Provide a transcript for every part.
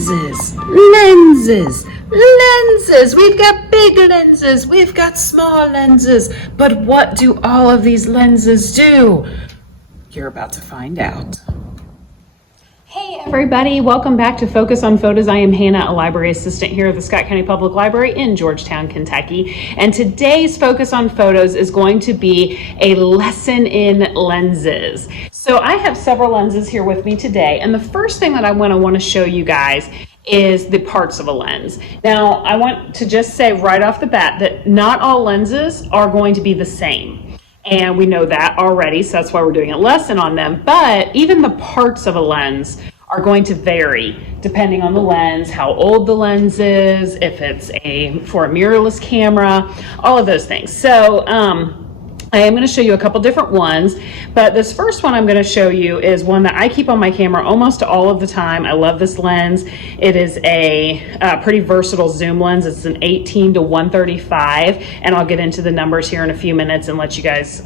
Lenses, lenses, lenses. We've got big lenses, we've got small lenses. But what do all of these lenses do? You're about to find out. Hey everybody, welcome back to Focus on Photos. I am Hannah, a library assistant here at the Scott County Public Library in Georgetown, Kentucky. And today's Focus on Photos is going to be a lesson in lenses. So I have several lenses here with me today, and the first thing that I want to show you guys is the parts of a lens. Now, I want to just say right off the bat that not all lenses are going to be the same. And we know that already, so that's why we're doing a lesson on them. But even the parts of a lens are going to vary depending on the lens, how old the lens is, if it's for a mirrorless camera, all of those things. So I am going to show you a couple different ones, but this first one I'm going to show you is one that I keep on my camera almost all of the time. I love this lens. It is a pretty versatile zoom lens. It's an 18 to 135, and I'll get into the numbers here in a few minutes and let you guys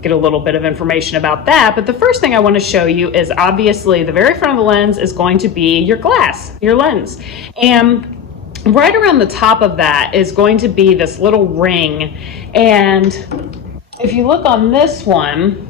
get a little bit of information about that. But the first thing I want to show you is obviously the very front of the lens is going to be your glass, your lens. And right around the top of that is going to be this little ring, and if you look on this one,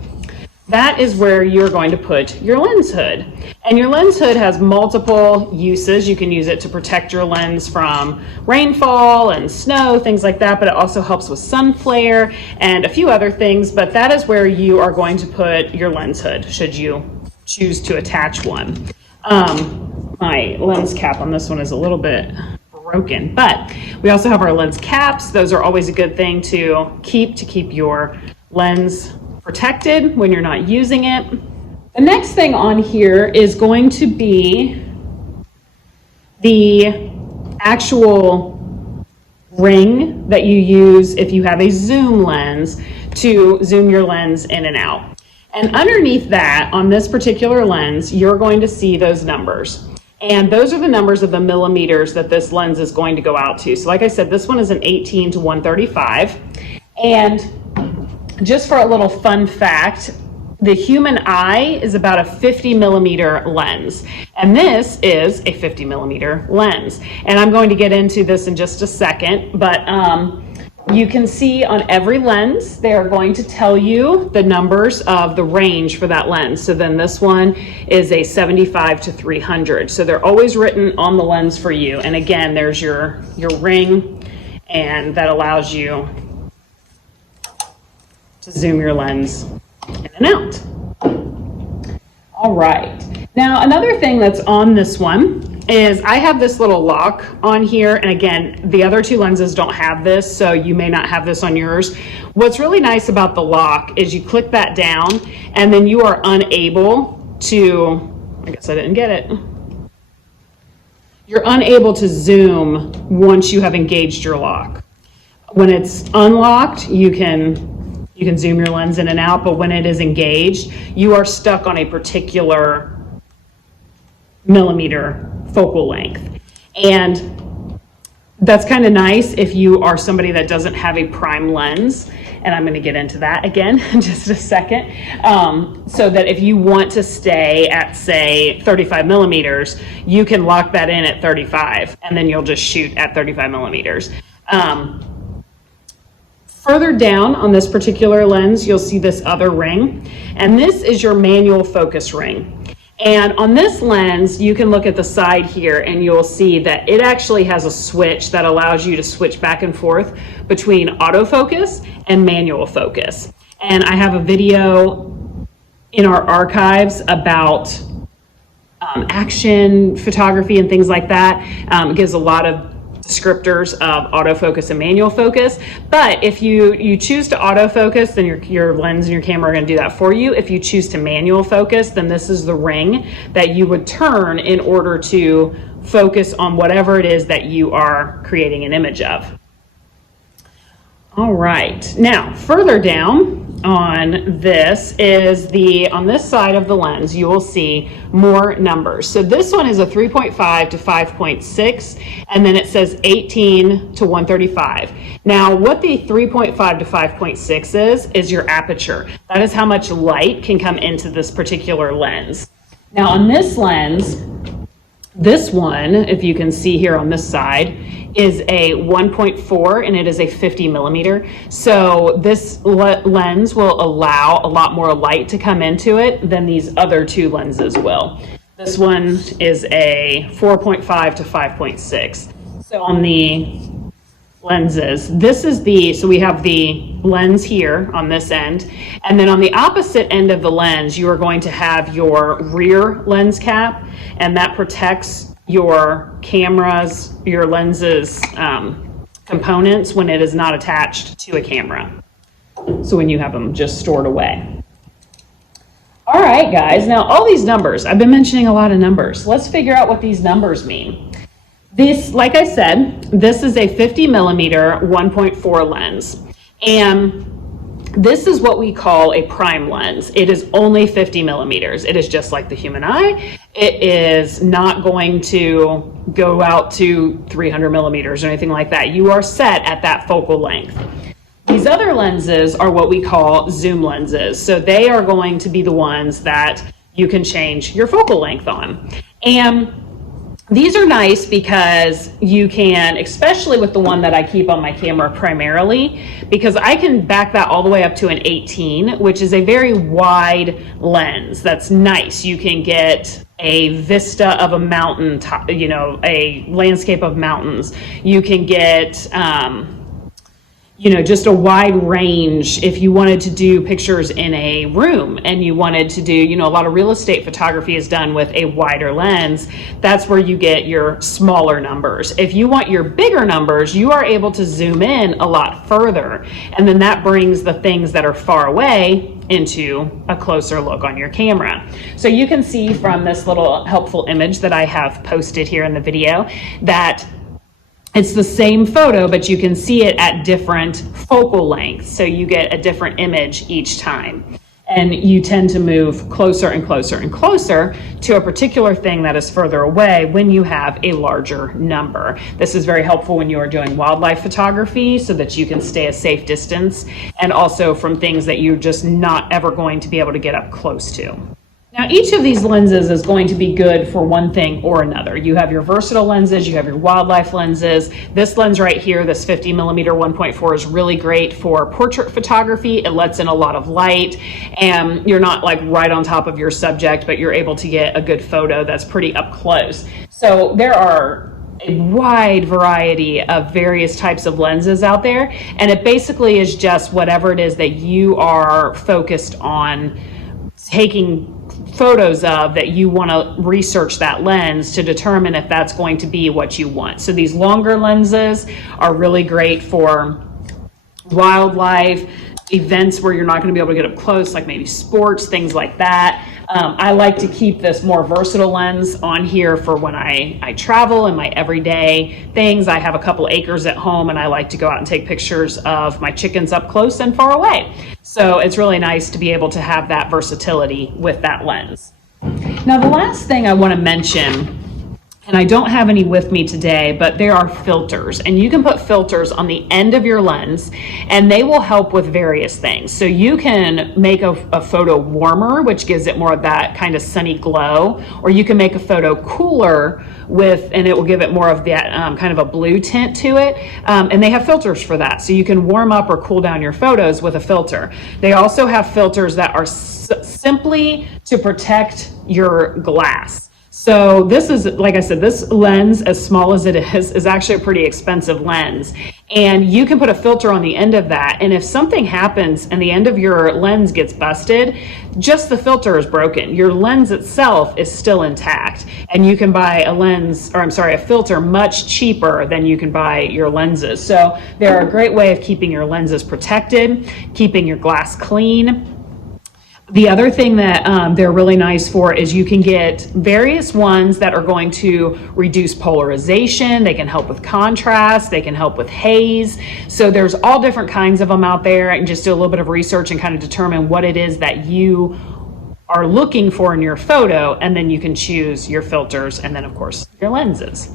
that is where you're going to put your lens hood. And your lens hood has multiple uses. You can use it to protect your lens from rainfall and snow, things like that, but it also helps with sun flare and a few other things. But that is where you are going to put your lens hood, should you choose to attach one. My lens cap on this one is a little bit broken, but we also have our lens caps. Those are always a good thing to keep your lens protected when you're not using it. The next thing on here is going to be the actual ring that you use if you have a zoom lens to zoom your lens in and out. And underneath that, on this particular lens, you're going to see those numbers. And those are the numbers of the millimeters that this lens is going to go out to. So like I said, this one is an 18 to 135. And just for a little fun fact, the human eye is about a 50 millimeter lens. And this is a 50 millimeter lens. And I'm going to get into this in just a second, but you can see on every lens, they're going to tell you the numbers of the range for that lens. So then this one is a 75 to 300. So they're always written on the lens for you. And again, there's your ring, and that allows you to zoom your lens in and out. All right. Now, another thing that's on this one is I have this little lock on here, and again, the other two lenses don't have this, so you may not have this on yours. What's really nice about the lock is you click that down, and then you are unable to, I guess I didn't get it. You're unable to zoom once you have engaged your lock. When it's unlocked, you can zoom your lens in and out, but when it is engaged, you are stuck on a particular millimeter focal length. And that's kind of nice if you are somebody that doesn't have a prime lens, and I'm going to get into that again in just a second, so that if you want to stay at, say, 35 millimeters, you can lock that in at 35, and then you'll just shoot at 35 millimeters. Further down on this particular lens, you'll see this other ring, and this is your manual focus ring. And on this lens, you can look at the side here and you'll see that it actually has a switch that allows you to switch back and forth between autofocus and manual focus. And I have a video in our archives about action photography and things like that. It gives a lot of descriptors of autofocus and manual focus. But if you choose to autofocus, then your lens and your camera are going to do that for you. If you choose to manual focus, then this is the ring that you would turn in order to focus on whatever it is that you are creating an image of. All right, now further down on this is on this side of the lens, you will see more numbers. So this one is a 3.5 to 5.6, and then it says 18 to 135. Now what the 3.5 to 5.6 is your aperture. That is how much light can come into this particular lens. Now on this lens, This one, if you can see here on this side, is a 1.4 and it is a 50 millimeter. So this lens will allow a lot more light to come into it than these other two lenses will. This one is a 4.5 to 5.6. So on the lenses, so we have the lens here on this end, and then on the opposite end of the lens, you are going to have your rear lens cap, and that protects your camera's, your lens's components when it is not attached to a camera. So when you have them just stored away. All right, guys, now all these numbers, I've been mentioning a lot of numbers. Let's figure out what these numbers mean. This, like I said, this is a 50 millimeter 1.4 lens. And this is what we call a prime lens. It is only 50 millimeters. It is just like the human eye. It is not going to go out to 300 millimeters or anything like that. You are set at that focal length. These other lenses are what we call zoom lenses. So they are going to be the ones that you can change your focal length on. And these are nice because you can, especially with the one that I keep on my camera primarily, because I can back that all the way up to an 18, which is a very wide lens. That's nice. You can get a vista of a mountain, a landscape of mountains. You can get, just a wide range if you wanted to do pictures in a room and you wanted to do, a lot of real estate photography is done with a wider lens. That's where you get your smaller numbers. If you want your bigger numbers, you are able to zoom in a lot further. And then that brings the things that are far away into a closer look on your camera. So you can see from this little helpful image that I have posted here in the video that it's the same photo, but you can see it at different focal lengths. So you get a different image each time. And you tend to move closer and closer and closer to a particular thing that is further away when you have a larger number. This is very helpful when you are doing wildlife photography so that you can stay a safe distance, and also from things that you're just not ever going to be able to get up close to. Now, each of these lenses is going to be good for one thing or another. You have your versatile lenses, you have your wildlife lenses. This lens right here, this 50 millimeter 1.4, is really great for portrait photography. It lets in a lot of light and you're not like right on top of your subject, but you're able to get a good photo that's pretty up close. So there are a wide variety of various types of lenses out there, and it basically is just whatever it is that you are focused on taking photos of, that you want to research that lens to determine if that's going to be what you want. So these longer lenses are really great for wildlife, events where you're not going to be able to get up close, like maybe sports, things like that. I like to keep this more versatile lens on here for when I travel and my everyday things. I have a couple acres at home and I like to go out and take pictures of my chickens up close and far away. So it's really nice to be able to have that versatility with that lens. Now, the last thing I want to mention, and I don't have any with me today, but there are filters, and you can put filters on the end of your lens and they will help with various things. So you can make a photo warmer, which gives it more of that kind of sunny glow, or you can make a photo cooler and it will give it more of that kind of a blue tint to it. And they have filters for that. So you can warm up or cool down your photos with a filter. They also have filters that are simply to protect your glass. So this is, like I said, this lens, as small as it is actually a pretty expensive lens. And you can put a filter on the end of that. And if something happens and the end of your lens gets busted, just the filter is broken. Your lens itself is still intact. And you can buy a filter much cheaper than you can buy your lenses. So they're a great way of keeping your lenses protected, keeping your glass clean. The other thing that they're really nice for is you can get various ones that are going to reduce polarization. They can help with contrast. They can help with haze. So there's all different kinds of them out there. And just do a little bit of research and kind of determine what it is that you are looking for in your photo. And then you can choose your filters and then, of course, your lenses.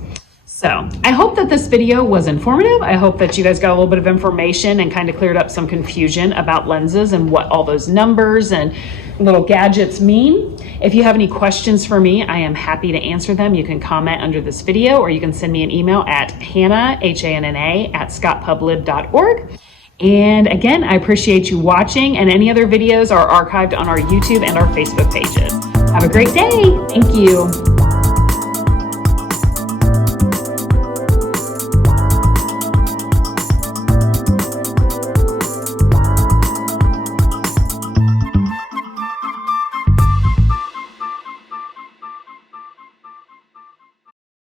So I hope that this video was informative. I hope that you guys got a little bit of information and kind of cleared up some confusion about lenses and what all those numbers and little gadgets mean. If you have any questions for me, I am happy to answer them. You can comment under this video, or you can send me an email at Hanna, Hanna, at scottpublib.org. And again, I appreciate you watching, and any other videos are archived on our YouTube and our Facebook pages. Have a great day. Thank you.